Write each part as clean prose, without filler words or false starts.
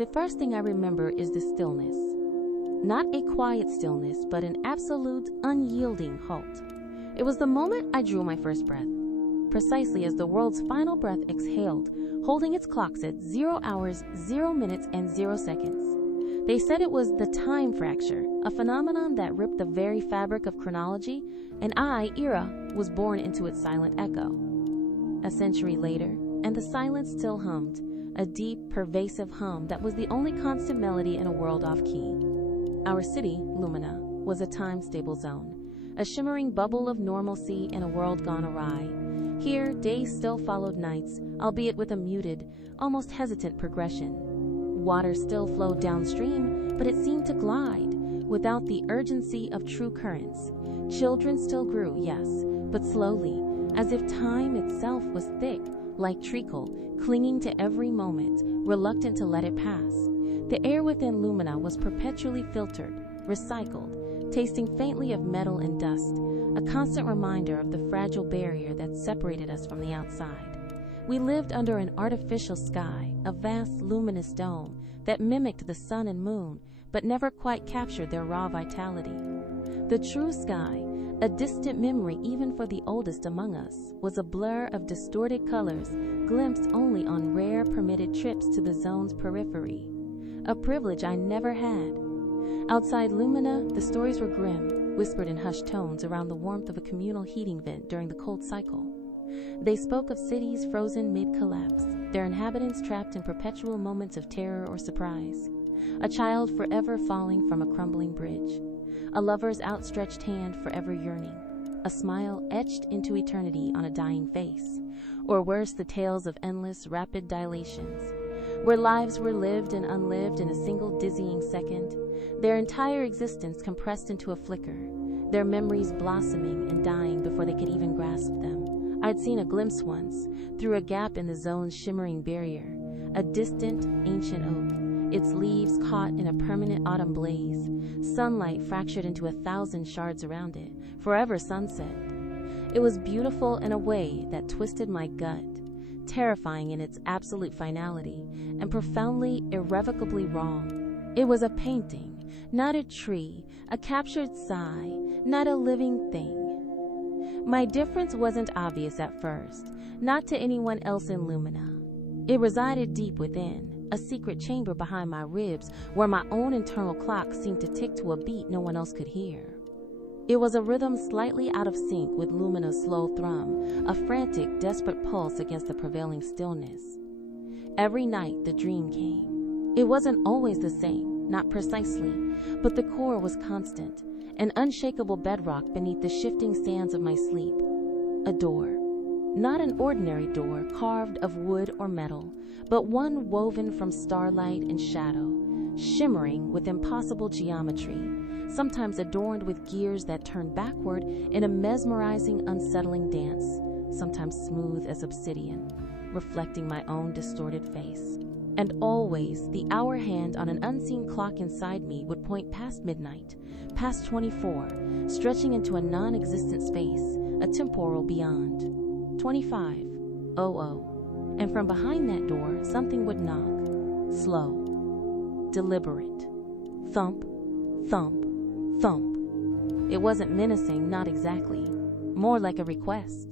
The first thing I remember is the stillness. Not a quiet stillness, but an absolute, unyielding halt. It was the moment I drew my first breath, precisely as the world's final breath exhaled, holding its clocks at 0 hours, 0 minutes, and 0 seconds. They said it was the time fracture, a phenomenon that ripped the very fabric of chronology, and I, Ira, was born into its silent echo. A century later, and the silence still hummed, a deep, pervasive hum that was the only constant melody in a world off-key. Our city, Lumina, was a time-stable zone, a shimmering bubble of normalcy in a world gone awry. Here, days still followed nights, albeit with a muted, almost hesitant progression. Water still flowed downstream, but it seemed to glide, without the urgency of true currents. Children still grew, yes, but slowly, as if time itself was thick, like treacle, clinging to every moment, reluctant to let it pass. The air within Lumina was perpetually filtered, recycled, tasting faintly of metal and dust, a constant reminder of the fragile barrier that separated us from the outside. We lived under an artificial sky, a vast luminous dome that mimicked the sun and moon, but never quite captured their raw vitality. The true sky, a distant memory even for the oldest among us, was a blur of distorted colors, glimpsed only on rare permitted trips to the zone's periphery. A privilege I never had. Outside Lumina, the stories were grim, whispered in hushed tones around the warmth of a communal heating vent during the cold cycle. They spoke of cities frozen mid-collapse, their inhabitants trapped in perpetual moments of terror or surprise. A child forever falling from a crumbling bridge. A lover's outstretched hand forever yearning. A smile etched into eternity on a dying face. Or worse, the tales of endless, rapid dilations, where lives were lived and unlived in a single dizzying second, their entire existence compressed into a flicker, their memories blossoming and dying before they could even grasp them. I'd seen a glimpse once, through a gap in the zone's shimmering barrier, a distant, ancient oak, its leaves caught in a permanent autumn blaze, sunlight fractured into 1,000 shards around it, forever sunset. It was beautiful in a way that twisted my gut, terrifying in its absolute finality, and profoundly, irrevocably wrong. It was a painting, not a tree, a captured sigh, not a living thing. My difference wasn't obvious at first, not to anyone else in Lumina. It resided deep within, a secret chamber behind my ribs where my own internal clock seemed to tick to a beat no one else could hear. It was a rhythm slightly out of sync with Lumina's slow thrum, a frantic, desperate pulse against the prevailing stillness. Every night the dream came. It wasn't always the same, not precisely, but the core was constant, an unshakable bedrock beneath the shifting sands of my sleep. A door. Not an ordinary door carved of wood or metal, but one woven from starlight and shadow, shimmering with impossible geometry, sometimes adorned with gears that turned backward in a mesmerizing, unsettling dance, sometimes smooth as obsidian, reflecting my own distorted face. And always, the hour hand on an unseen clock inside me would point past midnight, past 24, stretching into a non-existent space, a temporal beyond. 25:00. And from behind that door, something would knock. Slow. Deliberate. Thump. Thump. Thump. It wasn't menacing, not exactly. More like a request.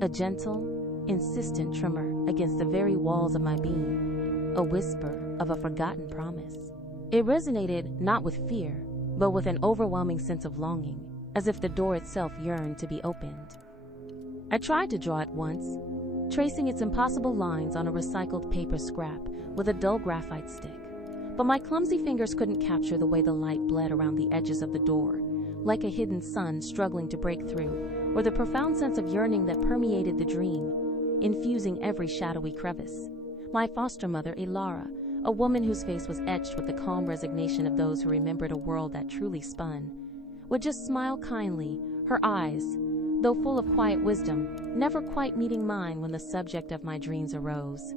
A gentle, insistent tremor against the very walls of my being. A whisper of a forgotten promise. It resonated not with fear, but with an overwhelming sense of longing, as if the door itself yearned to be opened. I tried to draw it once, tracing its impossible lines on a recycled paper scrap with a dull graphite stick. But my clumsy fingers couldn't capture the way the light bled around the edges of the door, like a hidden sun struggling to break through, or the profound sense of yearning that permeated the dream, infusing every shadowy crevice. My foster mother, Ilara, a woman whose face was etched with the calm resignation of those who remembered a world that truly spun, would just smile kindly, her eyes, though full of quiet wisdom, never quite meeting mine when the subject of my dreams arose.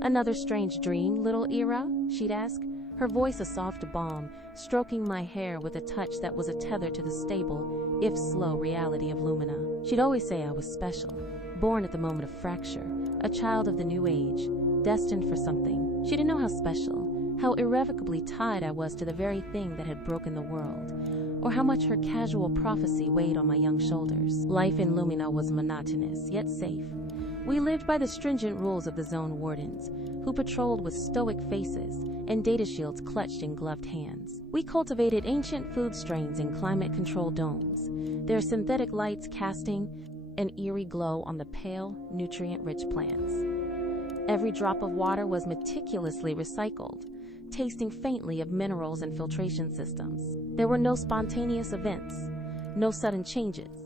"Another strange dream, little Ira?" she'd ask, her voice a soft balm, stroking my hair with a touch that was a tether to the stable, if slow, reality of Lumina. She'd always say I was special, born at the moment of fracture, a child of the new age, destined for something. She didn't know how special, how irrevocably tied I was to the very thing that had broken the world, or how much her casual prophecy weighed on my young shoulders. Life in Lumina was monotonous, yet safe. We lived by the stringent rules of the zone wardens, who patrolled with stoic faces and data shields clutched in gloved hands. We cultivated ancient food strains in climate-controlled domes, their synthetic lights casting an eerie glow on the pale, nutrient-rich plants. Every drop of water was meticulously recycled, tasting faintly of minerals and filtration systems. There were no spontaneous events, no sudden changes.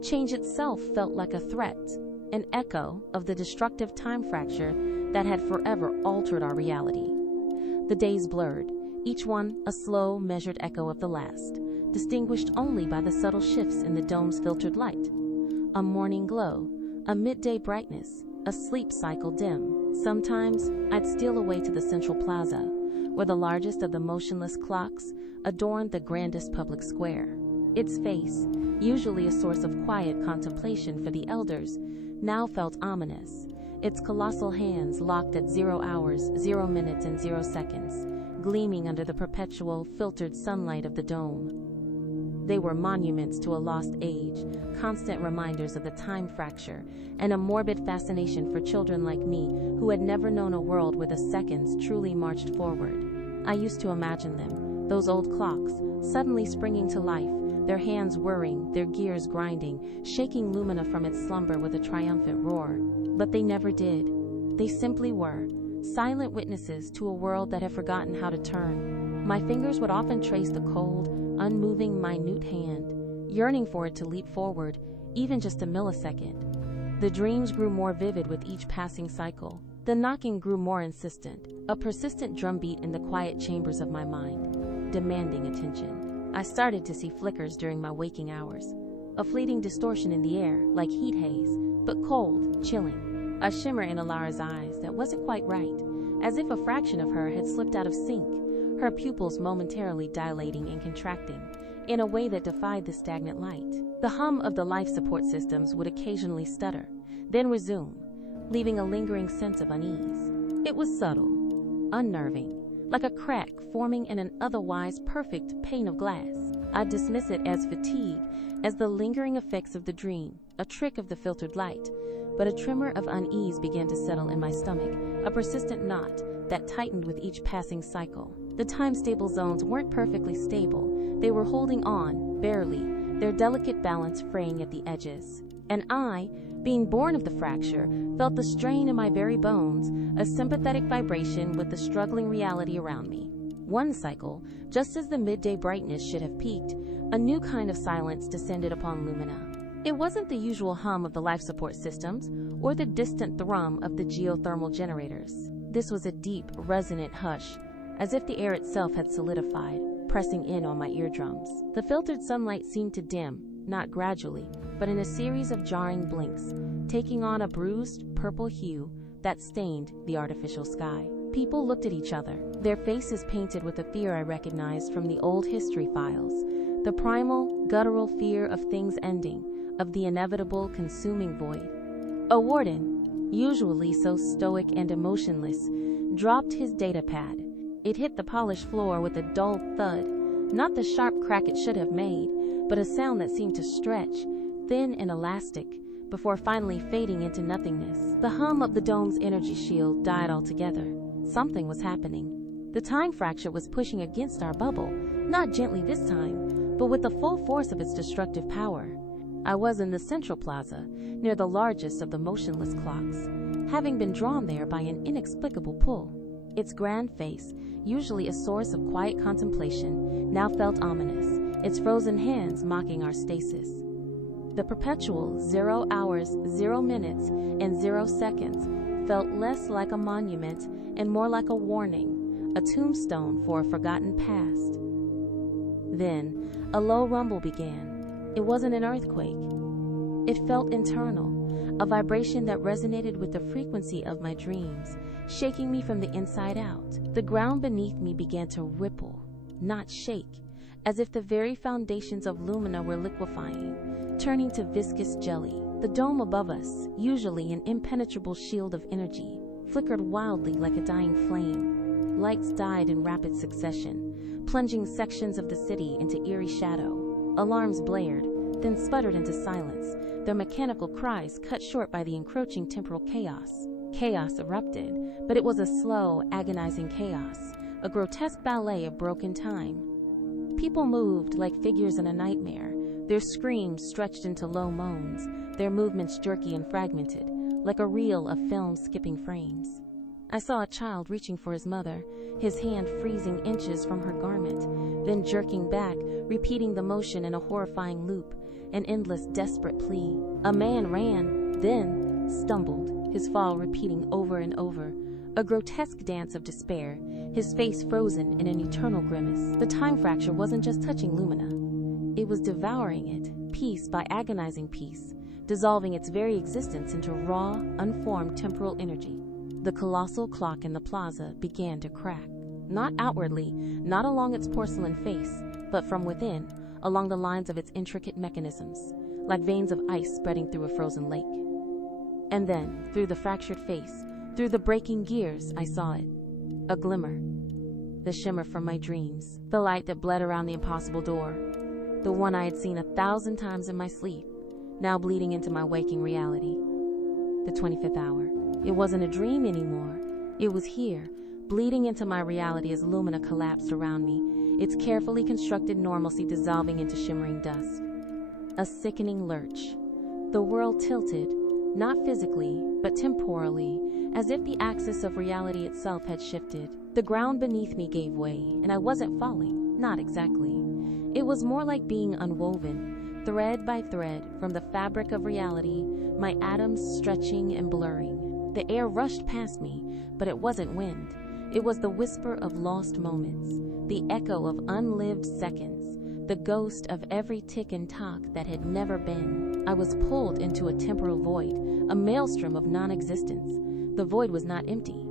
Change itself felt like a threat, an echo of the destructive time fracture that had forever altered our reality. The days blurred, each one a slow, measured echo of the last, distinguished only by the subtle shifts in the dome's filtered light. A morning glow, a midday brightness, a sleep cycle dim. Sometimes I'd steal away to the central plaza, where the largest of the motionless clocks adorned the grandest public square. Its face, usually a source of quiet contemplation for the elders, now felt ominous, its colossal hands locked at 0 hours, 0 minutes, and 0 seconds, gleaming under the perpetual, filtered sunlight of the dome. They were monuments to a lost age, constant reminders of the time fracture, and a morbid fascination for children like me who had never known a world where the seconds truly marched forward. I used to imagine them, those old clocks, suddenly springing to life, their hands whirring, their gears grinding, shaking Lumina from its slumber with a triumphant roar. But they never did. They simply were, silent witnesses to a world that had forgotten how to turn. My fingers would often trace the cold, unmoving, minute hand, yearning for it to leap forward, even just a millisecond. The dreams grew more vivid with each passing cycle. The knocking grew more insistent, a persistent drumbeat in the quiet chambers of my mind, demanding attention. I started to see flickers during my waking hours, a fleeting distortion in the air, like heat haze, but cold, chilling, a shimmer in Alara's eyes that wasn't quite right, as if a fraction of her had slipped out of sync, her pupils momentarily dilating and contracting, in a way that defied the stagnant light. The hum of the life support systems would occasionally stutter, then resume, leaving a lingering sense of unease. It was subtle, unnerving, like a crack forming in an otherwise perfect pane of glass. I'd dismiss it as fatigue, as the lingering effects of the dream, a trick of the filtered light, but a tremor of unease began to settle in my stomach, a persistent knot that tightened with each passing cycle. The time-stable zones weren't perfectly stable. They were holding on, barely, their delicate balance fraying at the edges. And I, being born of the fracture, felt the strain in my very bones, a sympathetic vibration with the struggling reality around me. One cycle, just as the midday brightness should have peaked, a new kind of silence descended upon Lumina. It wasn't the usual hum of the life support systems, or the distant thrum of the geothermal generators. This was a deep, resonant hush, as if the air itself had solidified, pressing in on my eardrums. The filtered sunlight seemed to dim, not gradually, but in a series of jarring blinks, taking on a bruised, purple hue that stained the artificial sky. People looked at each other, their faces painted with a fear I recognized from the old history files, the primal, guttural fear of things ending, of the inevitable, consuming void. A warden, usually so stoic and emotionless, dropped his data pad. It hit the polished floor with a dull thud, not the sharp crack it should have made, but a sound that seemed to stretch, thin and elastic, before finally fading into nothingness. The hum of the dome's energy shield died altogether. Something was happening. The time fracture was pushing against our bubble, not gently this time, but with the full force of its destructive power. I was in the central plaza, near the largest of the motionless clocks, having been drawn there by an inexplicable pull. Its grand face, usually a source of quiet contemplation, now felt ominous, its frozen hands mocking our stasis. The perpetual 0 hours, 0 minutes, and 0 seconds felt less like a monument and more like a warning, a tombstone for a forgotten past. Then, a low rumble began. It wasn't an earthquake. It felt internal, a vibration that resonated with the frequency of my dreams, shaking me from the inside out. The ground beneath me began to ripple, not shake, as if the very foundations of Lumina were liquefying, turning to viscous jelly. The dome above us, usually an impenetrable shield of energy, flickered wildly like a dying flame. lights died in rapid succession, plunging sections of the city into eerie shadow. Alarms blared, then sputtered into silence, their mechanical cries cut short by the encroaching temporal chaos. Chaos erupted, but it was a slow, agonizing chaos, a grotesque ballet of broken time. People moved like figures in a nightmare, their screams stretched into low moans, their movements jerky and fragmented, like a reel of film skipping frames. I saw a child reaching for his mother, his hand freezing inches from her garment, then jerking back, repeating the motion in a horrifying loop, an endless, desperate plea. A man ran, then stumbled, his fall repeating over and over, a grotesque dance of despair, his face frozen in an eternal grimace. The time fracture wasn't just touching Lumina. It was devouring it, piece by agonizing piece, dissolving its very existence into raw, unformed temporal energy. The colossal clock in the plaza began to crack. Not outwardly, not along its porcelain face, but from within, along the lines of its intricate mechanisms, like veins of ice spreading through a frozen lake. And then, through the fractured face, through the breaking gears, I saw it. A glimmer. The shimmer from my dreams. The light that bled around the impossible door. The one I had seen 1,000 times in my sleep, now bleeding into my waking reality. The 25th hour. It wasn't a dream anymore. It was here, bleeding into my reality as Lumina collapsed around me, its carefully constructed normalcy dissolving into shimmering dust. A sickening lurch. The world tilted, not physically, but temporally, as if the axis of reality itself had shifted. The ground beneath me gave way, and I wasn't falling, not exactly. It was more like being unwoven, thread by thread, from the fabric of reality, my atoms stretching and blurring. The air rushed past me, but it wasn't wind. It was the whisper of lost moments, the echo of unlived seconds, the ghost of every tick and tock that had never been. I was pulled into a temporal void, a maelstrom of non-existence. The void was not empty.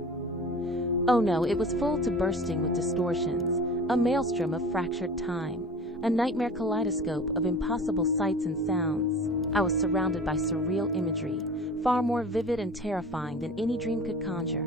Oh no, it was full to bursting with distortions, a maelstrom of fractured time, a nightmare kaleidoscope of impossible sights and sounds. I was surrounded by surreal imagery, far more vivid and terrifying than any dream could conjure.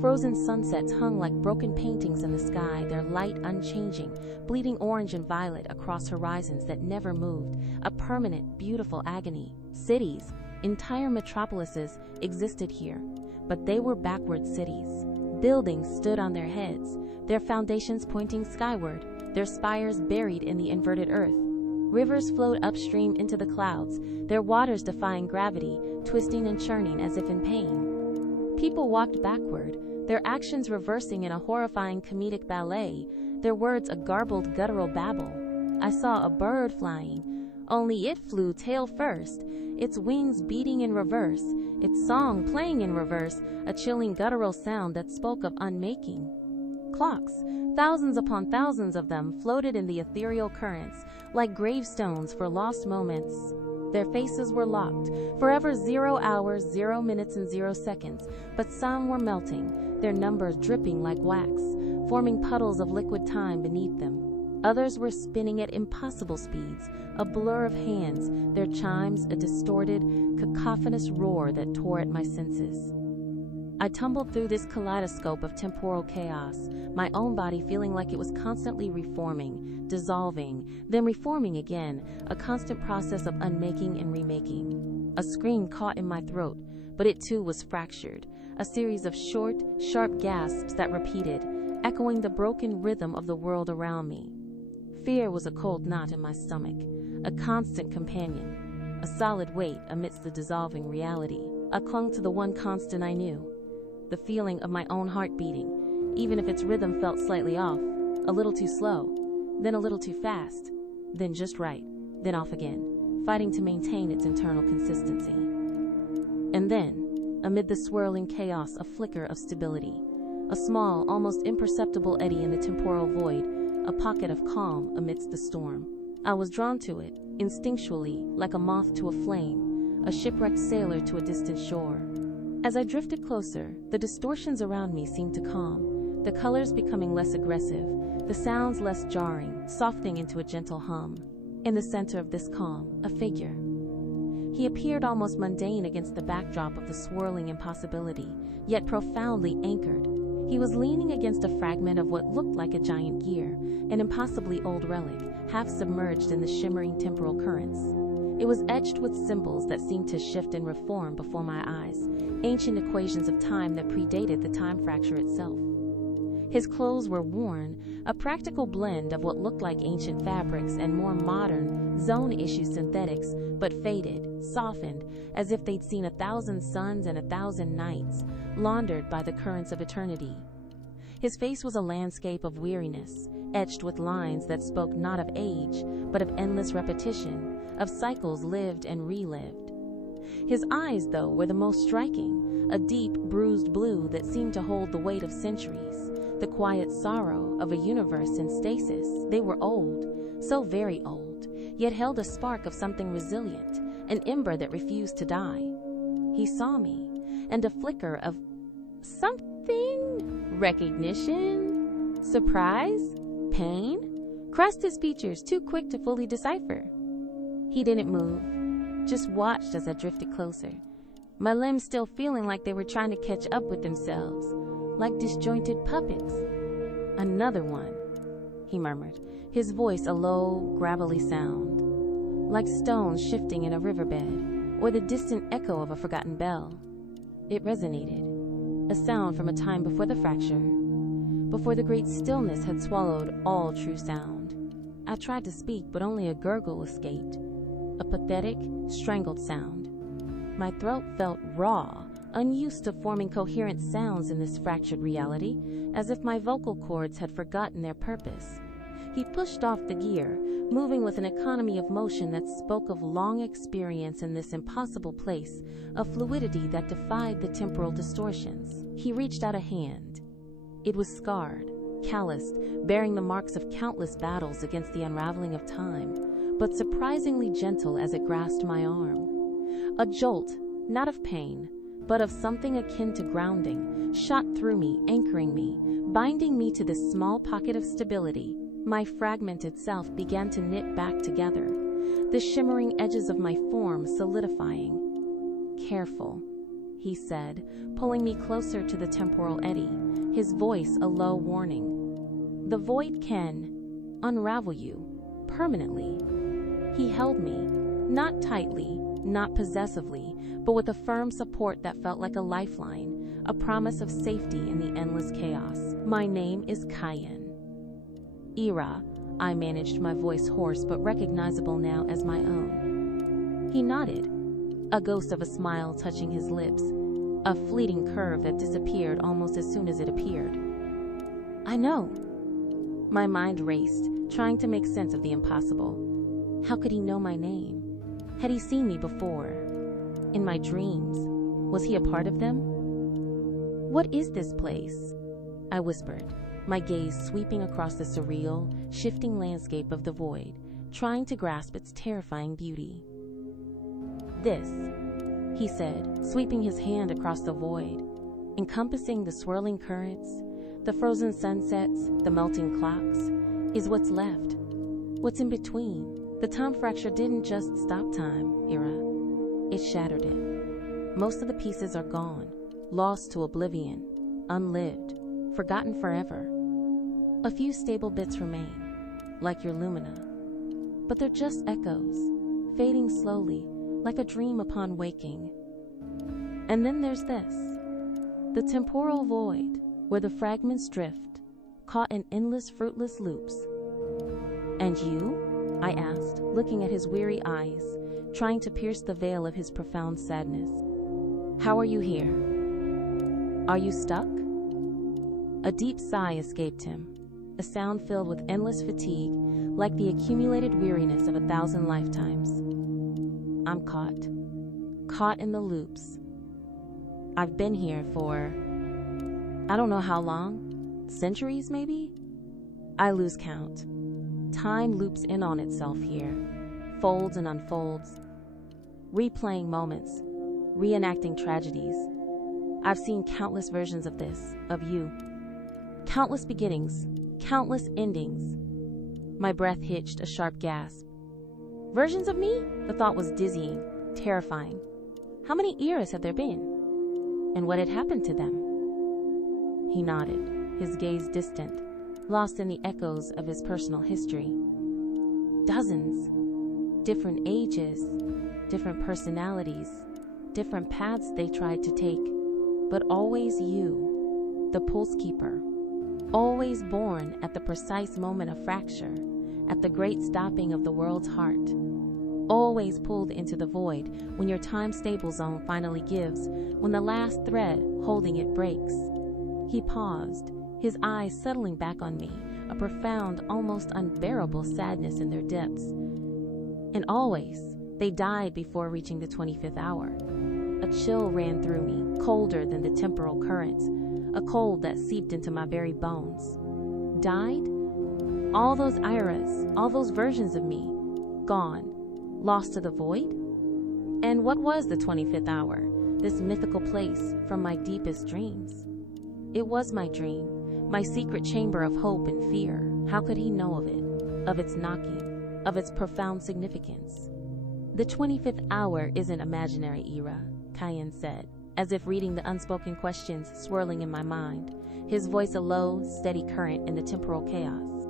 Frozen sunsets hung like broken paintings in the sky, their light unchanging, bleeding orange and violet across horizons that never moved, a permanent, beautiful agony. Cities, entire metropolises, existed here, but they were backward cities. Buildings stood on their heads, their foundations pointing skyward, their spires buried in the inverted earth. Rivers flowed upstream into the clouds, their waters defying gravity, twisting and churning as if in pain. People walked backward, their actions reversing in a horrifying comedic ballet, their words a garbled guttural babble. I saw a bird flying, only it flew tail first, its wings beating in reverse, its song playing in reverse, a chilling guttural sound that spoke of unmaking. Clocks, thousands upon thousands of them, floated in the ethereal currents, like gravestones for lost moments. Their faces were locked, forever 0 hours, 0 minutes, and 0 seconds, but some were melting, their numbers dripping like wax, forming puddles of liquid time beneath them. Others were spinning at impossible speeds, a blur of hands, their chimes a distorted, cacophonous roar that tore at my senses. I tumbled through this kaleidoscope of temporal chaos, my own body feeling like it was constantly reforming, dissolving, then reforming again, a constant process of unmaking and remaking. A scream caught in my throat, but it too was fractured, a series of short, sharp gasps that repeated, echoing the broken rhythm of the world around me. Fear was a cold knot in my stomach, a constant companion, a solid weight amidst the dissolving reality. I clung to the one constant I knew, the feeling of my own heart beating, even if its rhythm felt slightly off, a little too slow, then a little too fast, then just right, then off again, fighting to maintain its internal consistency. And then, amid the swirling chaos, a flicker of stability, a small, almost imperceptible eddy in the temporal void, a pocket of calm amidst the storm. I was drawn to it, instinctually, like a moth to a flame, a shipwrecked sailor to a distant shore. As I drifted closer, the distortions around me seemed to calm, the colors becoming less aggressive, the sounds less jarring, softening into a gentle hum. In the center of this calm, a figure. He appeared almost mundane against the backdrop of the swirling impossibility, yet profoundly anchored. He was leaning against a fragment of what looked like a giant gear, an impossibly old relic, half submerged in the shimmering temporal currents. It was etched with symbols that seemed to shift and reform before my eyes, ancient equations of time that predated the time fracture itself. His clothes were worn, a practical blend of what looked like ancient fabrics and more modern, zone-issue synthetics, but faded, softened, as if they'd seen 1,000 suns and 1,000 nights, laundered by the currents of eternity. His face was a landscape of weariness, etched with lines that spoke not of age, but of endless repetition, of cycles lived and relived. His eyes, though, were the most striking, a deep, bruised blue that seemed to hold the weight of centuries, the quiet sorrow of a universe in stasis. They were old, so very old, yet held a spark of something resilient, an ember that refused to die. He saw me, and a flicker of something, recognition, surprise, pain, crossed his features, too quick to fully decipher. He didn't move, just watched as I drifted closer, my limbs still feeling like they were trying to catch up with themselves, like disjointed puppets. "Another one," he murmured, his voice a low, gravelly sound, like stones shifting in a riverbed, or the distant echo of a forgotten bell. It resonated, a sound from a time before the fracture, before the great stillness had swallowed all true sound. I tried to speak, but only a gurgle escaped, a pathetic, strangled sound. My throat felt raw, unused to forming coherent sounds in this fractured reality, as if my vocal cords had forgotten their purpose. He pushed off the gear, moving with an economy of motion that spoke of long experience in this impossible place, a fluidity that defied the temporal distortions. He reached out a hand. It was scarred, calloused, bearing the marks of countless battles against the unraveling of time, but surprisingly gentle as it grasped my arm. A jolt, not of pain, but of something akin to grounding, shot through me, anchoring me, binding me to this small pocket of stability. My fragmented self began to knit back together, the shimmering edges of my form solidifying. "Careful," he said, pulling me closer to the temporal eddy, his voice a low warning. "The void can unravel you, permanently." He held me, not tightly, not possessively, but with a firm support that felt like a lifeline, a promise of safety in the endless chaos. "My name is Cayenne." "Ira," I managed, my voice hoarse but recognizable now as my own. He nodded, a ghost of a smile touching his lips, a fleeting curve that disappeared almost as soon as it appeared. "I know." My mind raced, trying to make sense of the impossible. How could he know my name? Had he seen me before? In my dreams? Was he a part of them? "What is this place?" I whispered, my gaze sweeping across the surreal, shifting landscape of the void, trying to grasp its terrifying beauty. "This," he said, sweeping his hand across the void, encompassing the swirling currents, the frozen sunsets, the melting clocks, "is what's left. What's in between. The time fracture didn't just stop time, Ira. It shattered it. Most of the pieces are gone, lost to oblivion, unlived, forgotten forever. A few stable bits remain, like your lumina. But they're just echoes, fading slowly, like a dream upon waking. And then there's this, the temporal void, where the fragments drift, caught in endless fruitless loops." "And you?" I asked, looking at his weary eyes, trying to pierce the veil of his profound sadness. "How are you here? Are you stuck?" A deep sigh escaped him, a sound filled with endless fatigue, like the accumulated weariness of 1,000 lifetimes. "I'm caught in the loops. I've been here for, I don't know how long, centuries maybe? I lose count. Time loops in on itself here, folds and unfolds, replaying moments, reenacting tragedies. I've seen countless versions of this, of you. Countless beginnings, countless endings." My breath hitched a sharp gasp. "Versions of me?" The thought was dizzying, terrifying. How many eras had there been? And what had happened to them? He nodded, his gaze distant, lost in the echoes of his personal history. Dozens. Different ages, different personalities, different paths they tried to take, but always you, the pulse keeper, always born at the precise moment of fracture, at the great stopping of the world's heart, always pulled into the void when your time-stable zone finally gives, when the last thread holding it breaks. He paused, his eyes settling back on me, a profound, almost unbearable sadness in their depths. And always, they died before reaching the 25th hour. A chill ran through me, colder than the temporal currents, a cold that seeped into my very bones. Died? All those eras, all those versions of me, gone, lost to the void? And what was the 25th hour, this mythical place from my deepest dreams? It was my dream, my secret chamber of hope and fear. How could he know of it, of its knocking, of its profound significance? The 25th hour isn't imaginary, Ira, Cayenne said, as if reading the unspoken questions swirling in my mind, his voice a low, steady current in the temporal chaos.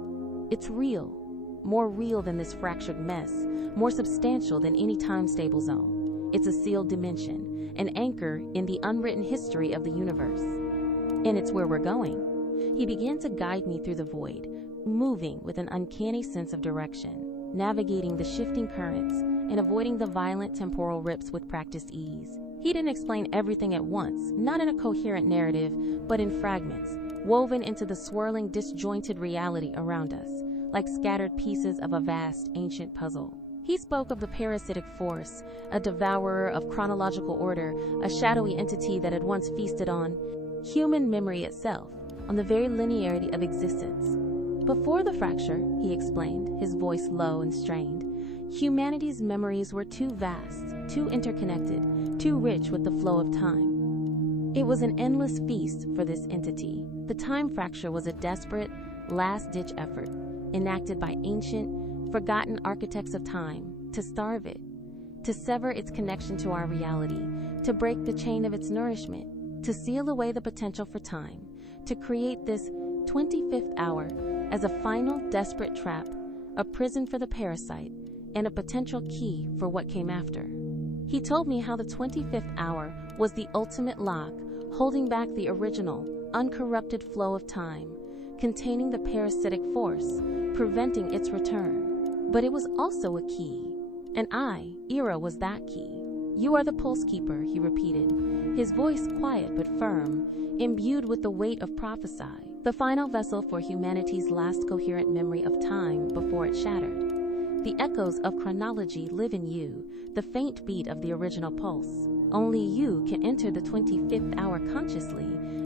It's real, more real than this fractured mess, more substantial than any time-stable zone. It's a sealed dimension, an anchor in the unwritten history of the universe. And it's where we're going. He began to guide me through the void, moving with an uncanny sense of direction, navigating the shifting currents and avoiding the violent temporal rips with practiced ease. He didn't explain everything at once, not in a coherent narrative, but in fragments, woven into the swirling, disjointed reality around us, like scattered pieces of a vast, ancient puzzle. He spoke of the parasitic force, a devourer of chronological order, a shadowy entity that had once feasted on human memory itself, on the very linearity of existence. Before the fracture, he explained, his voice low and strained, humanity's memories were too vast, too interconnected, too rich with the flow of time. It was an endless feast for this entity. The time fracture was a desperate, last-ditch effort, enacted by ancient, forgotten architects of time, to starve it, to sever its connection to our reality, to break the chain of its nourishment, to seal away the potential for time, to create this 25th hour as a final desperate trap, a prison for the parasite, and a potential key for what came after. He told me how the 25th hour was the ultimate lock, holding back the original, uncorrupted flow of time, containing the parasitic force, preventing its return. But it was also a key, and I, Ira, was that key. You are the pulse keeper, he repeated, his voice quiet but firm, imbued with the weight of prophecy, the final vessel for humanity's last coherent memory of time before it shattered. The echoes of chronology live in you, the faint beat of the original pulse. Only you can enter the 25th hour consciously,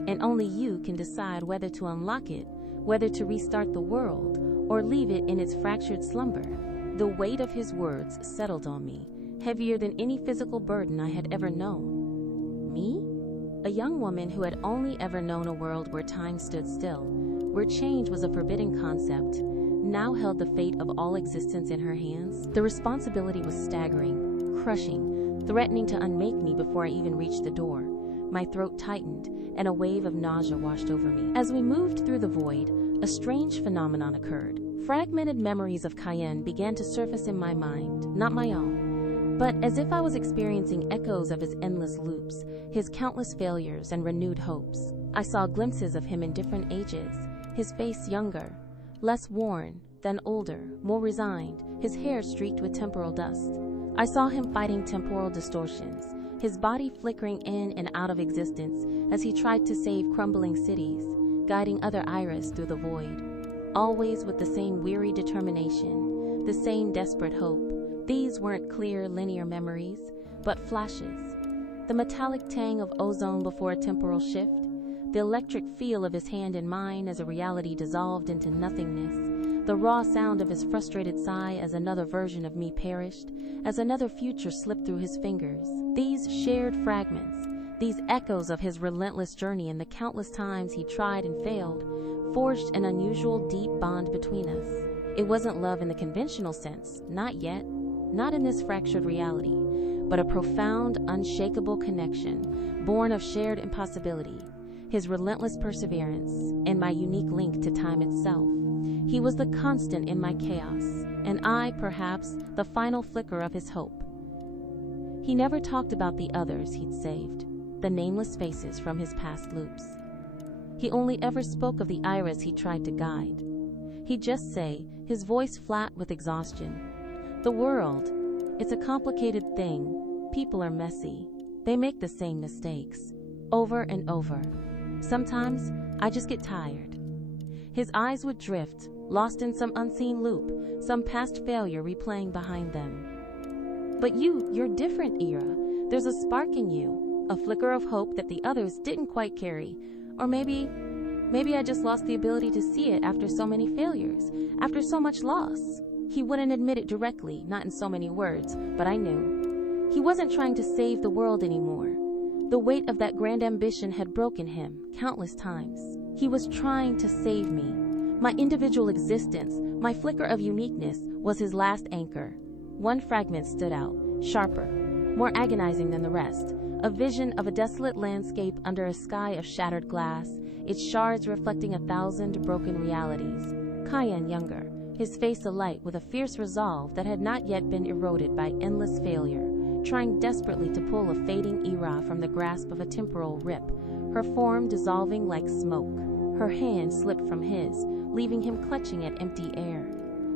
and only you can decide whether to unlock it, whether to restart the world, or leave it in its fractured slumber. The weight of his words settled on me, heavier than any physical burden I had ever known. Me? A young woman who had only ever known a world where time stood still, where change was a forbidden concept, now held the fate of all existence in her hands. The responsibility was staggering, crushing, threatening to unmake me before I even reached the door. My throat tightened, and a wave of nausea washed over me. As we moved through the void, a strange phenomenon occurred. Fragmented memories of Cayenne began to surface in my mind, not my own, but as if I was experiencing echoes of his endless loops, his countless failures and renewed hopes. I saw glimpses of him in different ages, his face younger, less worn, then older, more resigned, his hair streaked with temporal dust. I saw him fighting temporal distortions, his body flickering in and out of existence as he tried to save crumbling cities, guiding other Iris through the void. Always with the same weary determination, the same desperate hope. These weren't clear, linear memories, but flashes. The metallic tang of ozone before a temporal shift, the electric feel of his hand in mine as a reality dissolved into nothingness, the raw sound of his frustrated sigh as another version of me perished, as another future slipped through his fingers. These shared fragments, these echoes of his relentless journey and the countless times he tried and failed, forged an unusual deep bond between us. It wasn't love in the conventional sense, not yet, not in this fractured reality, but a profound, unshakable connection, born of shared impossibility. his relentless perseverance, and my unique link to time itself. He was the constant in my chaos, and I, perhaps, the final flicker of his hope. He never talked about the others he'd saved, the nameless faces from his past loops. He only ever spoke of the iris he tried to guide. He'd just say, his voice flat with exhaustion, "The world, it's a complicated thing. People are messy. They make the same mistakes, over and over. Sometimes I just get tired." His eyes would drift, lost in some unseen loop, some past failure replaying behind them. "But you're different, Ira. There's a spark in you, a flicker of hope that the others didn't quite carry. Or maybe I just lost the ability to see it after so many failures, after so much loss." He wouldn't admit it directly, not in so many words, but I knew. He wasn't trying to save the world anymore. The weight of that grand ambition had broken him countless times. He was trying to save me. My individual existence, my flicker of uniqueness, was his last anchor. One fragment stood out, sharper, more agonizing than the rest, a vision of a desolate landscape under a sky of shattered glass, its shards reflecting 1,000 broken realities. Cayenne younger, his face alight with a fierce resolve that had not yet been eroded by endless failure, trying desperately to pull a fading Ira from the grasp of a temporal rip, her form dissolving like smoke. Her hand slipped from his, leaving him clutching at empty air.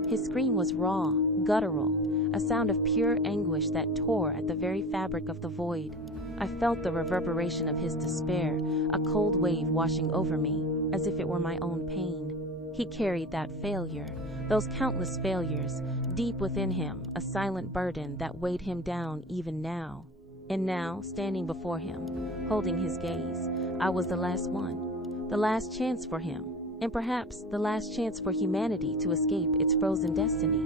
His scream was raw, guttural, a sound of pure anguish that tore at the very fabric of the void. I felt the reverberation of his despair, a cold wave washing over me, as if it were my own pain. He carried that failure, those countless failures, deep within him, a silent burden that weighed him down even now. And now, standing before him, holding his gaze, I was the last one, the last chance for him, and perhaps the last chance for humanity to escape its frozen destiny.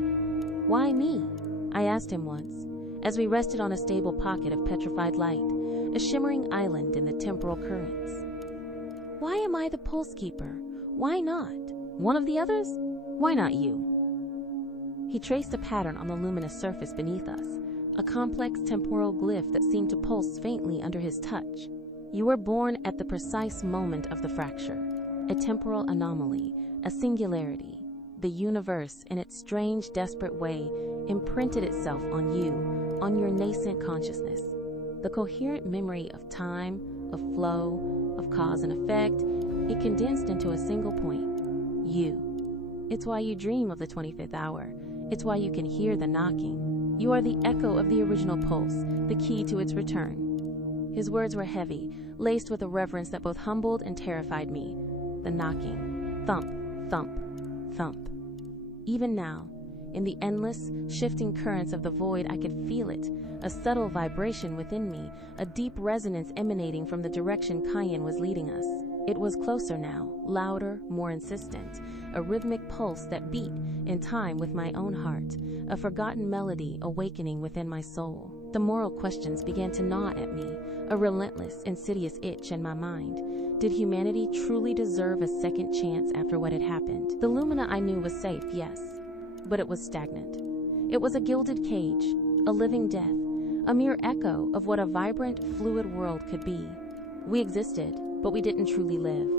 "Why me?" I asked him once, as we rested on a stable pocket of petrified light, a shimmering island in the temporal currents. "Why am I the pulse keeper? Why not? One of the others? Why not you?" He traced a pattern on the luminous surface beneath us, a complex temporal glyph that seemed to pulse faintly under his touch. "You were born at the precise moment of the fracture, a temporal anomaly, a singularity. The universe, in its strange, desperate way, imprinted itself on you, on your nascent consciousness. The coherent memory of time, of flow, of cause and effect, it condensed into a single point. You. It's why you dream of the 25th hour. It's why you can hear the knocking. You are the echo of the original pulse, the key to its return." His words were heavy, laced with a reverence that both humbled and terrified me. The knocking. Thump, thump, thump. Even now, in the endless, shifting currents of the void, I could feel it, a subtle vibration within me, a deep resonance emanating from the direction Cayenne was leading us. It was closer now, louder, more insistent, a rhythmic pulse that beat in time with my own heart, a forgotten melody awakening within my soul. The moral questions began to gnaw at me, a relentless, insidious itch in my mind. Did humanity truly deserve a second chance after what had happened? The Lumina I knew was safe, yes, but it was stagnant. It was a gilded cage, a living death, a mere echo of what a vibrant, fluid world could be. We existed, but we didn't truly live.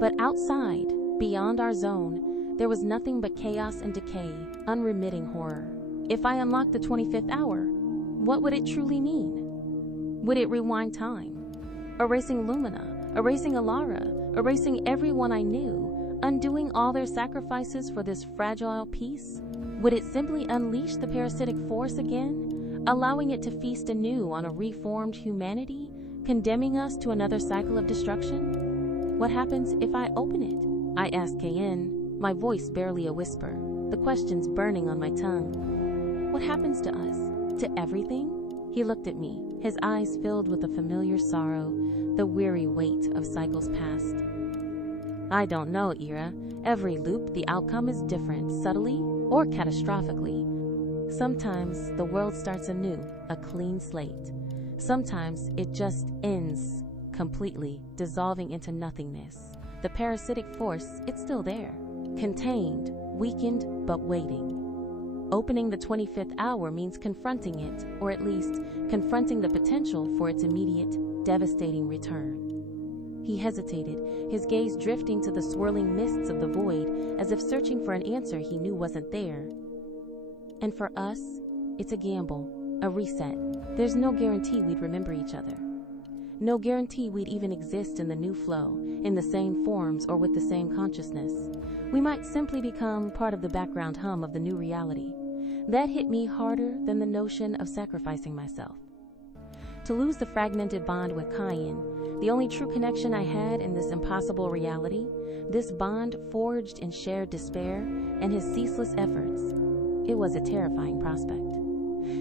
But outside, beyond our zone, there was nothing but chaos and decay, unremitting horror. If I unlocked the 25th hour, what would it truly mean? Would it rewind time? Erasing Lumina, erasing Alara, erasing everyone I knew, undoing all their sacrifices for this fragile peace? Would it simply unleash the parasitic force again, allowing it to feast anew on a reformed humanity, condemning us to another cycle of destruction? What happens if I open it? I asked Cayenne, my voice barely a whisper, the questions burning on my tongue. What happens to us? To everything? He looked at me, his eyes filled with the familiar sorrow, the weary weight of cycles past. I don't know, Ira. Every loop, the outcome is different, subtly or catastrophically. Sometimes the world starts anew, a clean slate. Sometimes it just ends completely, dissolving into nothingness. The parasitic force, it's still there, contained, weakened, but waiting. Opening the 25th hour means confronting it, or at least confronting the potential for its immediate, devastating return. He hesitated, his gaze drifting to the swirling mists of the void, as if searching for an answer he knew wasn't there. And for us, it's a gamble, a reset. There's no guarantee we'd remember each other. No guarantee we'd even exist in the new flow, in the same forms or with the same consciousness. We might simply become part of the background hum of the new reality. That hit me harder than the notion of sacrificing myself. To lose the fragmented bond with Kayan, the only true connection I had in this impossible reality, this bond forged in shared despair and his ceaseless efforts, it was a terrifying prospect.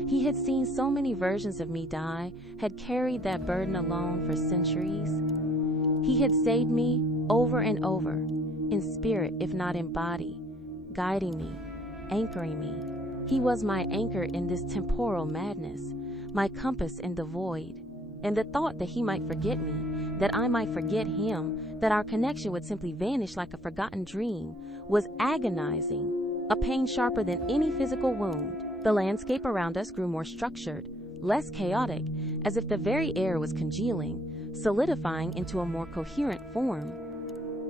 He had seen so many versions of me die, had carried that burden alone for centuries. He had saved me over and over, in spirit if not in body, guiding me, anchoring me. He was my anchor in this temporal madness, my compass in the void. And the thought that he might forget me, that I might forget him, that our connection would simply vanish like a forgotten dream, was agonizing, a pain sharper than any physical wound. The landscape around us grew more structured, less chaotic, as if the very air was congealing, solidifying into a more coherent form.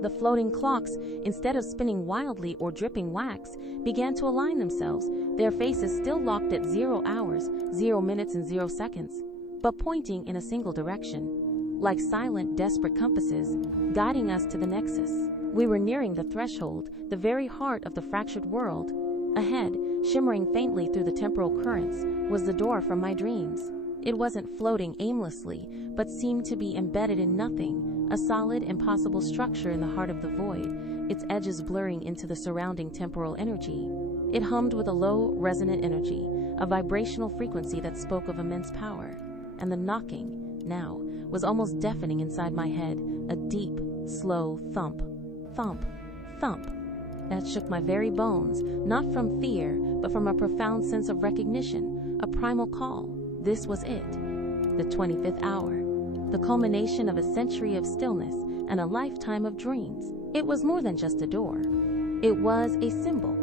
The floating clocks, instead of spinning wildly or dripping wax, began to align themselves, their faces still locked at 0 hours, 0 minutes and 0 seconds, but pointing in a single direction, like silent, desperate compasses, guiding us to the nexus. We were nearing the threshold, the very heart of the fractured world. Ahead, shimmering faintly through the temporal currents, was the door from my dreams. It wasn't floating aimlessly, but seemed to be embedded in nothing, a solid, impossible structure in the heart of the void, its edges blurring into the surrounding temporal energy. It hummed with a low, resonant energy, a vibrational frequency that spoke of immense power. And the knocking, now, was almost deafening inside my head, a deep, slow thump, thump, thump, that shook my very bones, not from fear, but from a profound sense of recognition, a primal call. This was it, the 25th hour, the culmination of a century of stillness and a lifetime of dreams. It was more than just a door. It was a symbol,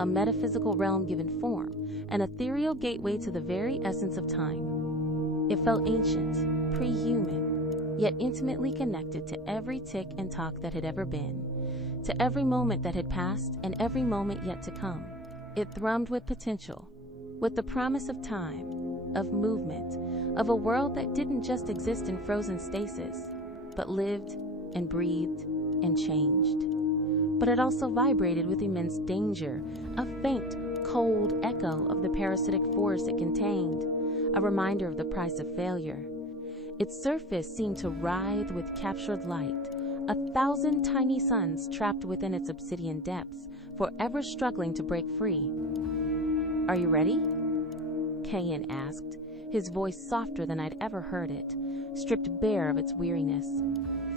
a metaphysical realm given form, an ethereal gateway to the very essence of time. It felt ancient, pre-human, yet intimately connected to every tick and tock that had ever been, to every moment that had passed and every moment yet to come. It thrummed with potential, with the promise of time, of movement, of a world that didn't just exist in frozen stasis, but lived and breathed and changed. But it also vibrated with immense danger, a faint, cold echo of the parasitic force it contained, a reminder of the price of failure. Its surface seemed to writhe with captured light, 1,000 tiny suns trapped within its obsidian depths, forever struggling to break free. "Are you ready?" Kayan asked, his voice softer than I'd ever heard it, stripped bare of its weariness,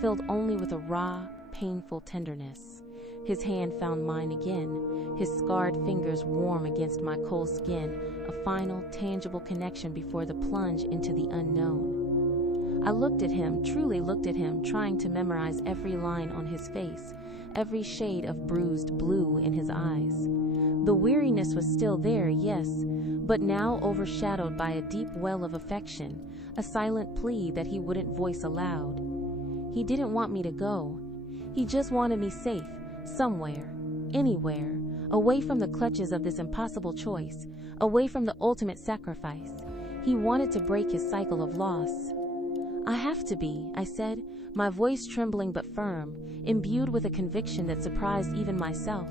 filled only with a raw, painful tenderness. His hand found mine again, his scarred fingers warm against my cold skin, a final, tangible connection before the plunge into the unknown. I looked at him, truly looked at him, trying to memorize every line on his face, every shade of bruised blue in his eyes. The weariness was still there, yes, but now overshadowed by a deep well of affection, a silent plea that he wouldn't voice aloud. He didn't want me to go. He just wanted me safe, somewhere, anywhere, away from the clutches of this impossible choice, away from the ultimate sacrifice. He wanted to break his cycle of loss. "I have to be," I said, my voice trembling but firm, imbued with a conviction that surprised even myself.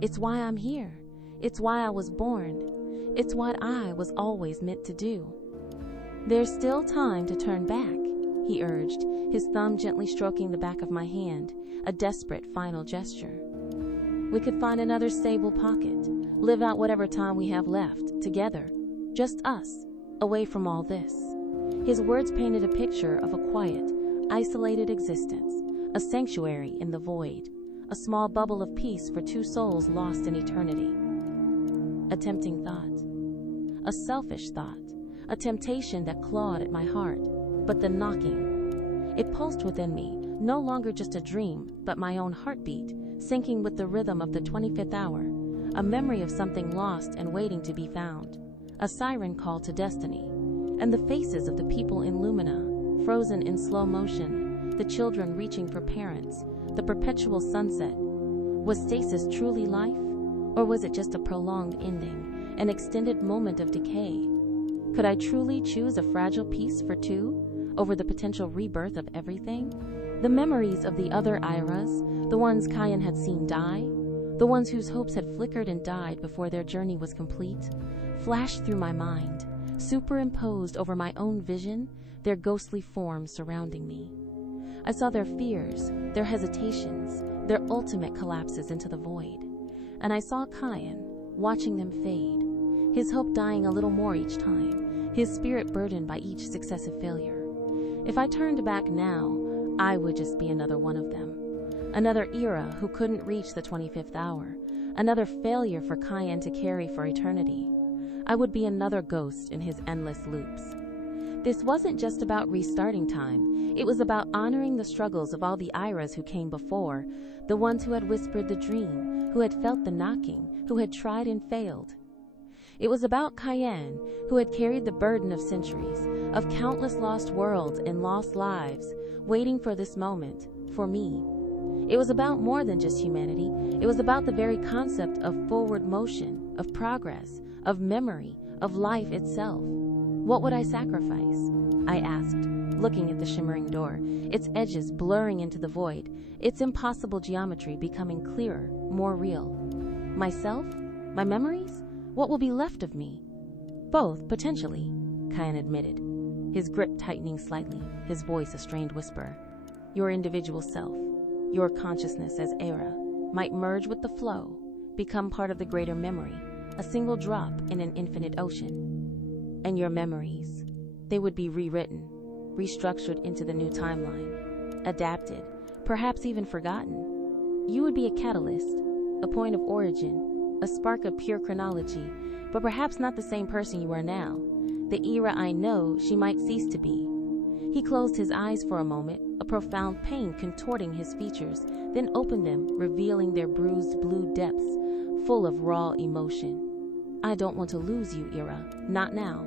"It's why I'm here. It's why I was born. It's what I was always meant to do." "There's still time to turn back," he urged, his thumb gently stroking the back of my hand, a desperate final gesture. "We could find another stable pocket, live out whatever time we have left, together, just us, away from all this." His words painted a picture of a quiet, isolated existence, a sanctuary in the void, a small bubble of peace for two souls lost in eternity. A tempting thought, a selfish thought, a temptation that clawed at my heart, but the knocking. It pulsed within me, no longer just a dream, but my own heartbeat, syncing with the rhythm of the 25th hour, a memory of something lost and waiting to be found, a siren call to destiny. And the faces of the people in Lumina, frozen in slow motion, the children reaching for parents, the perpetual sunset. Was stasis truly life? Or was it just a prolonged ending, an extended moment of decay? Could I truly choose a fragile peace for two, over the potential rebirth of everything? The memories of the other eras, the ones Kyan had seen die, the ones whose hopes had flickered and died before their journey was complete, flashed through my mind, superimposed over my own vision, their ghostly forms surrounding me. I saw their fears, their hesitations, their ultimate collapses into the void. And I saw Kyan, watching them fade, his hope dying a little more each time, his spirit burdened by each successive failure. If I turned back now, I would just be another one of them. Another era who couldn't reach the 25th hour, another failure for Kyan to carry for eternity. I would be another ghost in his endless loops. This wasn't just about restarting time. It was about honoring the struggles of all the eras who came before, the ones who had whispered the dream, who had felt the knocking, who had tried and failed. It was about Kyan, who had carried the burden of centuries, of countless lost worlds and lost lives, waiting for this moment, for me. It was about more than just humanity. It was about the very concept of forward motion, of progress, of memory, of life itself. What would I sacrifice? I asked, looking at the shimmering door, its edges blurring into the void, its impossible geometry becoming clearer, more real. Myself? My memories? What will be left of me? Both, potentially, Kyan admitted, his grip tightening slightly, his voice a strained whisper. Your individual self, your consciousness as era, might merge with the flow, become part of the greater memory, a single drop in an infinite ocean. And your memories, they would be rewritten, restructured into the new timeline, adapted, perhaps even forgotten. You would be a catalyst, a point of origin, a spark of pure chronology, but perhaps not the same person you are now. The era I know she might cease to be. He closed his eyes for a moment, a profound pain contorting his features, then opened them, revealing their bruised blue depths, full of raw emotion. I don't want to lose you, Era. Not now.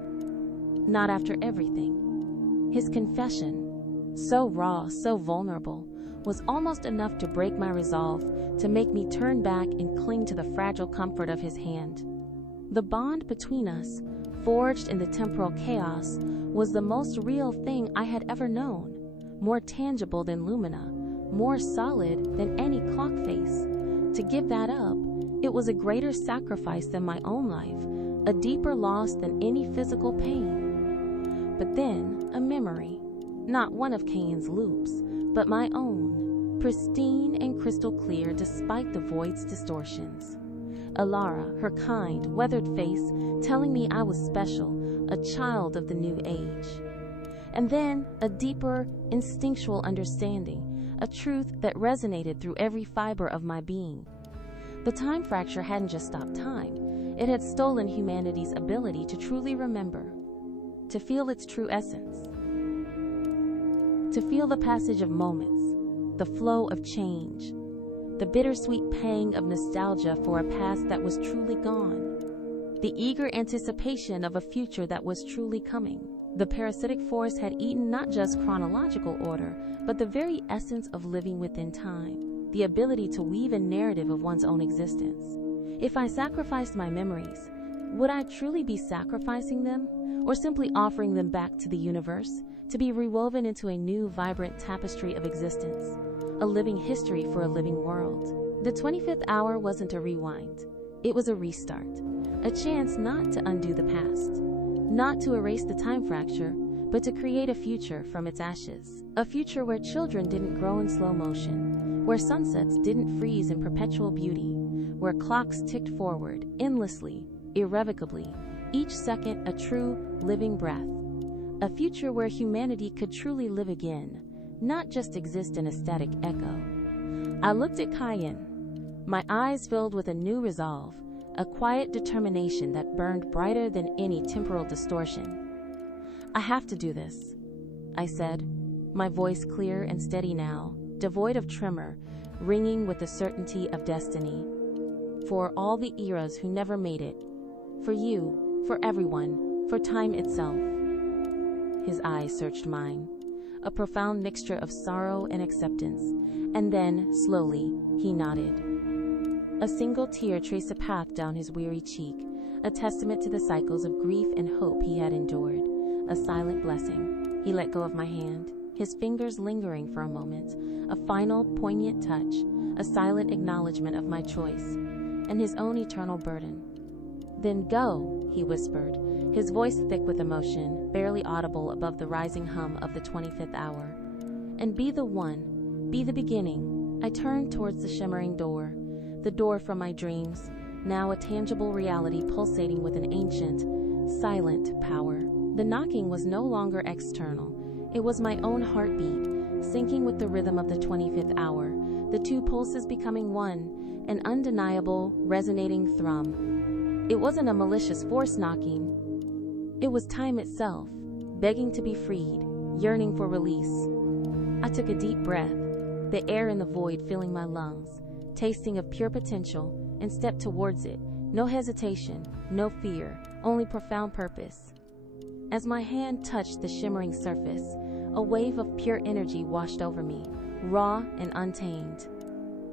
Not after everything. His confession, so raw, so vulnerable, was almost enough to break my resolve, to make me turn back and cling to the fragile comfort of his hand. The bond between us, forged in the temporal chaos, was the most real thing I had ever known, more tangible than Lumina, more solid than any clock face. To give that up, it was a greater sacrifice than my own life, a deeper loss than any physical pain. But then, a memory, not one of Kyan's loops, but my own, pristine and crystal clear despite the void's distortions. Alara, her kind, weathered face, telling me I was special, a child of the new age. And then, a deeper, instinctual understanding, a truth that resonated through every fiber of my being. The time fracture hadn't just stopped time, it had stolen humanity's ability to truly remember, to feel its true essence, to feel the passage of moments, the flow of change, the bittersweet pang of nostalgia for a past that was truly gone, the eager anticipation of a future that was truly coming. The parasitic force had eaten not just chronological order, but the very essence of living within time, the ability to weave a narrative of one's own existence. If I sacrificed my memories, would I truly be sacrificing them, or simply offering them back to the universe, to be rewoven into a new, vibrant tapestry of existence, a living history for a living world? The 25th hour wasn't a rewind. It was a restart, a chance not to undo the past, not to erase the time fracture, but to create a future from its ashes. A future where children didn't grow in slow motion, where sunsets didn't freeze in perpetual beauty, where clocks ticked forward, endlessly, irrevocably, each second a true, living breath. A future where humanity could truly live again, not just exist in a static echo. I looked at Kyan, my eyes filled with a new resolve, a quiet determination that burned brighter than any temporal distortion. I have to do this, I said, my voice clear and steady now, devoid of tremor, ringing with the certainty of destiny. For all the eras who never made it, for you, for everyone, for time itself. His eyes searched mine. a profound mixture of sorrow and acceptance. And then, slowly, he nodded. A single tear traced a path down his weary cheek, a testament to the cycles of grief and hope he had endured. A silent blessing. He let go of my hand, his fingers lingering for a moment, a final, poignant touch, a silent acknowledgement of my choice, and his own eternal burden. "Then go," he whispered, his voice thick with emotion, barely audible above the rising hum of the 25th hour. "And be the one, be the beginning." I turned towards the shimmering door, the door from my dreams, now a tangible reality pulsating with an ancient, silent power. The knocking was no longer external. It was my own heartbeat, syncing with the rhythm of the 25th hour, the two pulses becoming one, an undeniable, resonating thrum. It wasn't a malicious force knocking. It was time itself, begging to be freed, yearning for release. I took a deep breath, the air in the void filling my lungs, tasting of pure potential, and stepped towards it. No hesitation, no fear, only profound purpose. As my hand touched the shimmering surface, a wave of pure energy washed over me, raw and untamed.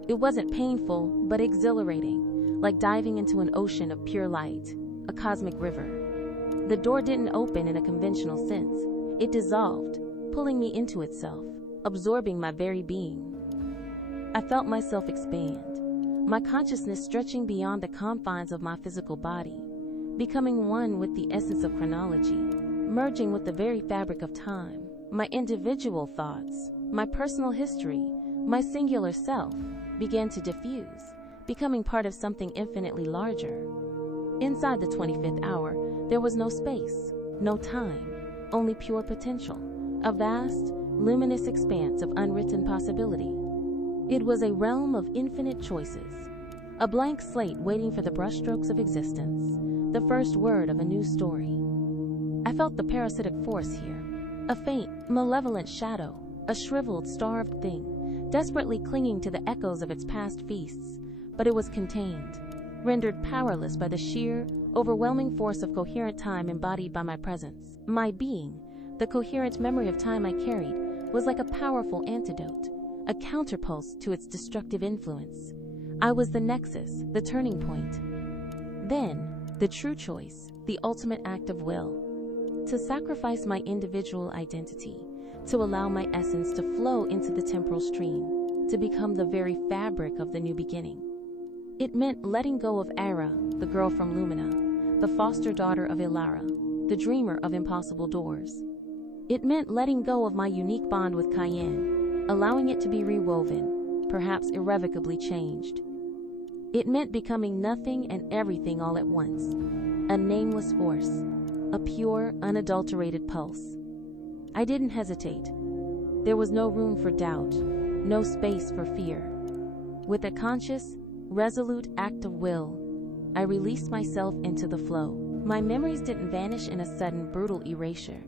It wasn't painful, but exhilarating, like diving into an ocean of pure light, a cosmic river. The door didn't open in a conventional sense. It dissolved, pulling me into itself, absorbing my very being. I felt myself expand, my consciousness stretching beyond the confines of my physical body, becoming one with the essence of chronology, merging with the very fabric of time. My individual thoughts, my personal history, my singular self began to diffuse, becoming part of something infinitely larger. Inside the 25th hour, there was no space, no time, only pure potential, a vast, luminous expanse of unwritten possibility. It was a realm of infinite choices, a blank slate waiting for the brushstrokes of existence, the first word of a new story. I felt the parasitic force here, a faint, malevolent shadow, a shriveled, starved thing, desperately clinging to the echoes of its past feasts, but it was contained, rendered powerless by the sheer, overwhelming force of coherent time embodied by my presence. My being, the coherent memory of time I carried, was like a powerful antidote, a counterpulse to its destructive influence. I was the nexus, the turning point. Then, the true choice, the ultimate act of will. To sacrifice my individual identity, to allow my essence to flow into the temporal stream, to become the very fabric of the new beginning. It meant letting go of Ara, the girl from Lumina, the foster daughter of Ilara, the dreamer of impossible doors. It meant letting go of my unique bond with Cayenne, allowing it to be rewoven, perhaps irrevocably changed. It meant becoming nothing and everything all at once, a nameless force, a pure, unadulterated pulse. I didn't hesitate. There was no room for doubt, no space for fear. With a conscious, resolute act of will, I released myself into the flow. My memories didn't vanish in a sudden, brutal erasure.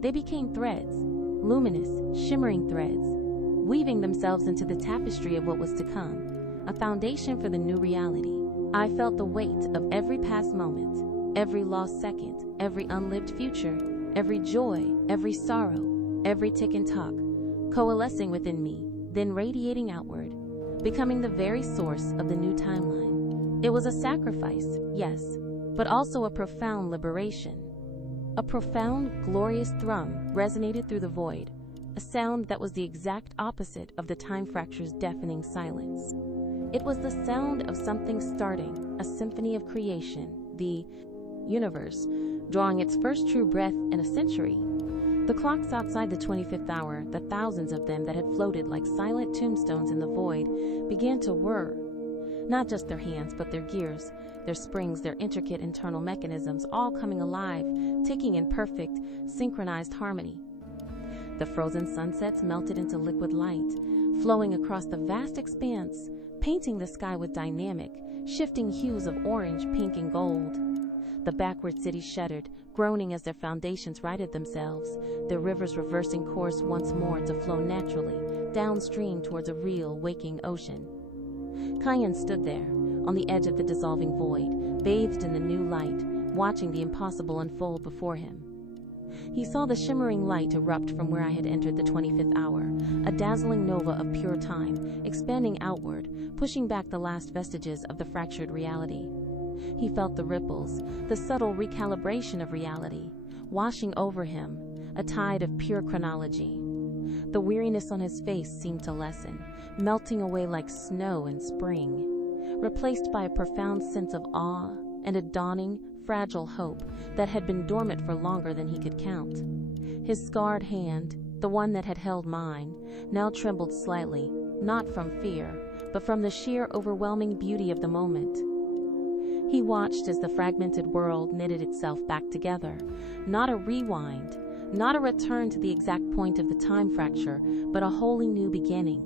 They became threads, luminous, shimmering threads, weaving themselves into the tapestry of what was to come, a foundation for the new reality. I felt the weight of every past moment, every lost second, every unlived future, every joy, every sorrow, every tick and tock, coalescing within me, then radiating outward, becoming the very source of the new timeline. It was a sacrifice, yes, but also a profound liberation. A profound, glorious thrum resonated through the void, a sound that was the exact opposite of the time fracture's deafening silence. It was the sound of something starting, a symphony of creation, the universe, drawing its first true breath in a century. The clocks outside the 25th hour, the thousands of them that had floated like silent tombstones in the void, began to whir. Not just their hands, but their gears, their springs, their intricate internal mechanisms, all coming alive, ticking in perfect, synchronized harmony. The frozen sunsets melted into liquid light, flowing across the vast expanse, painting the sky with dynamic, shifting hues of orange, pink, and gold. The backward cities shuddered, groaning as their foundations righted themselves, their rivers reversing course once more to flow naturally, downstream towards a real, waking ocean. Cayenne stood there, on the edge of the dissolving void, bathed in the new light, watching the impossible unfold before him. He saw the shimmering light erupt from where I had entered the 25th hour, a dazzling nova of pure time, expanding outward, pushing back the last vestiges of the fractured reality. He felt the ripples, the subtle recalibration of reality, washing over him, a tide of pure chronology. The weariness on his face seemed to lessen, melting away like snow in spring, replaced by a profound sense of awe and a dawning, fragile hope that had been dormant for longer than he could count. His scarred hand, the one that had held mine, now trembled slightly, not from fear, but from the sheer overwhelming beauty of the moment. He watched as the fragmented world knitted itself back together, not a rewind, not a return to the exact point of the time fracture, but a wholly new beginning.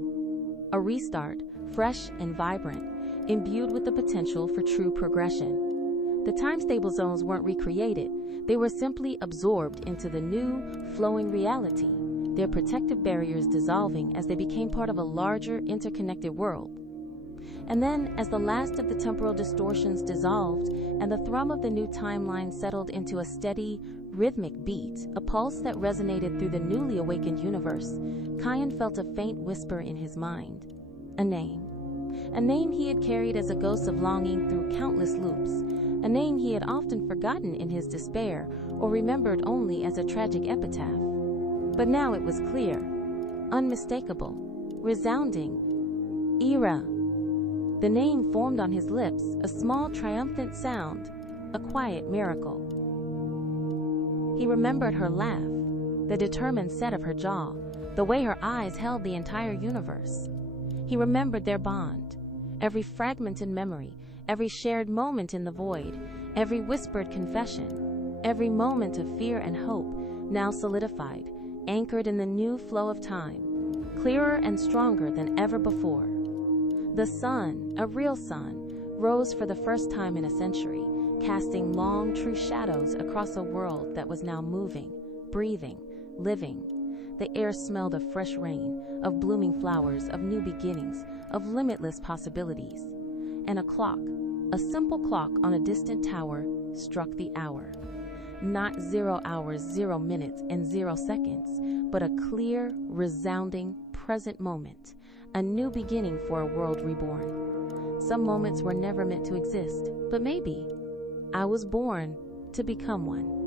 A restart, fresh and vibrant, imbued with the potential for true progression. The time-stable zones weren't recreated, they were simply absorbed into the new, flowing reality, their protective barriers dissolving as they became part of a larger, interconnected world. And then, as the last of the temporal distortions dissolved and the thrum of the new timeline settled into a steady, rhythmic beat, a pulse that resonated through the newly awakened universe, Kyan felt a faint whisper in his mind. A name. A name he had carried as a ghost of longing through countless loops. A name he had often forgotten in his despair or remembered only as a tragic epitaph. But now it was clear, unmistakable, resounding. Ira. The name formed on his lips, a small triumphant sound, a quiet miracle. He remembered her laugh, the determined set of her jaw, the way her eyes held the entire universe. He remembered their bond, every fragmented memory, every shared moment in the void, every whispered confession, every moment of fear and hope, now solidified, anchored in the new flow of time, clearer and stronger than ever before. The sun, a real sun, rose for the first time in a century, casting long, true shadows across a world that was now moving, breathing, living. The air smelled of fresh rain, of blooming flowers, of new beginnings, of limitless possibilities. And a clock, a simple clock on a distant tower, struck the hour. Not 0 hours, 0 minutes, and 0 seconds, but a clear, resounding, present moment, a new beginning for a world reborn. Some moments were never meant to exist, but maybe I was born to become one.